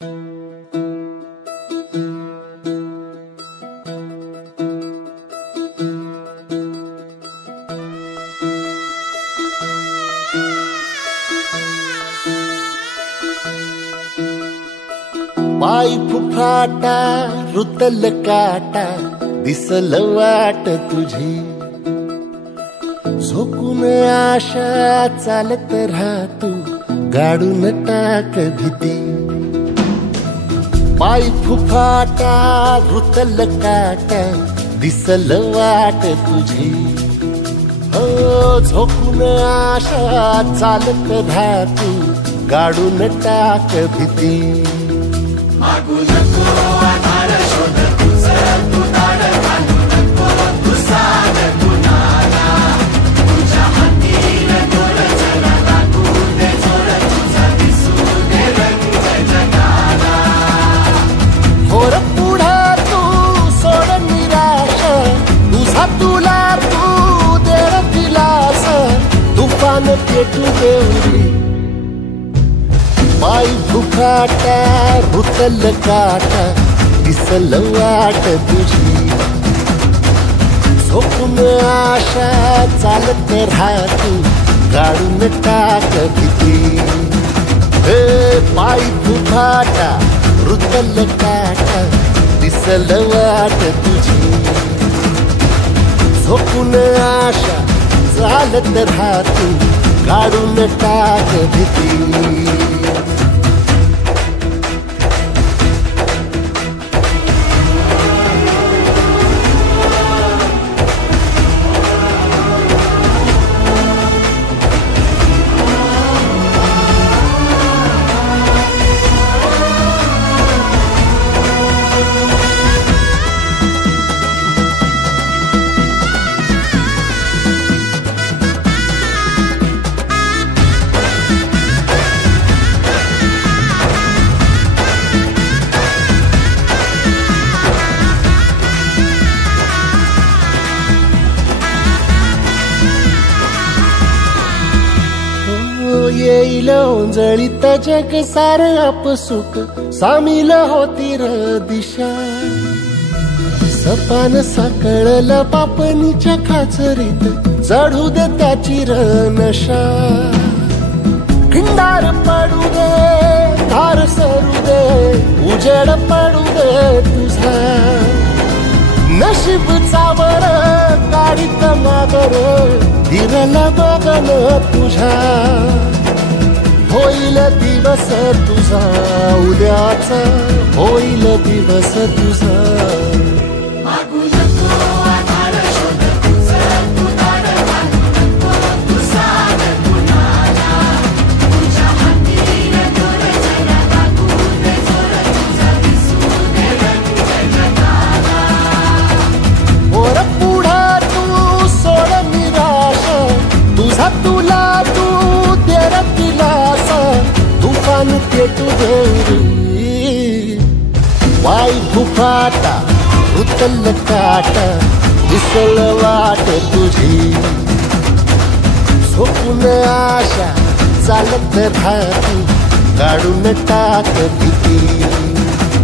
पाय फुफाटा रुतल काटा दिसल वाट तुझी झोकून आशा चालत राहतू गाडून टाक भीती पाय फुफाटा रुतल काटा दिसल वाट तुझी हो झोकून आशा चालत राहतू गाडून टाक भीती मागू नको आधार शोध तुझं तू दाड घालू नको तू साध कुणाला तुझ्या हातीन दोर जरा लागू दे जोर तुझा दिसू दे रंग जगाला होर पुढे तू सोड निराश तुझा तुला तू दे दिलास तुफान पेटू देवरी पाय फुफाटा रुतल काटा दिसल वाट तुझी झोकून आशा चालत राहतू गाडून टाक भीती पाय फुफाटा रुतल काटा दिसल वाट तुझी झोकून आशा चालत राहतू गाडून टाक भीती येईल ओंजळीत जग सार अपसुक सामील होती र दिशा सपान साकळल पापणीच्या खाचरीत चढू दे त्याची र नशा खिंडार पडू दे धार सरू दे उजेड पडू दे तुझा नशीब चावर काढीत मागर दिरल बगन तुझा होईल दिवस तुझा उद्याचा होईल दिवस तुझा मागू नको आधार शोध तुझं तू दाड घालू नको तू साध कुणाला तुझ्या हातीन दोर जरा लागू दे जोर तुझा दिसू दे रंग जगाला वर पुढे तू सोड निराश तुझा तुला तू देर दिलास तुफान पेटू देवरी पाय फुफाटा रुतल काटा दिसल वाट तुझी झोकून आशा चालत राहतू गाडून टाक भीती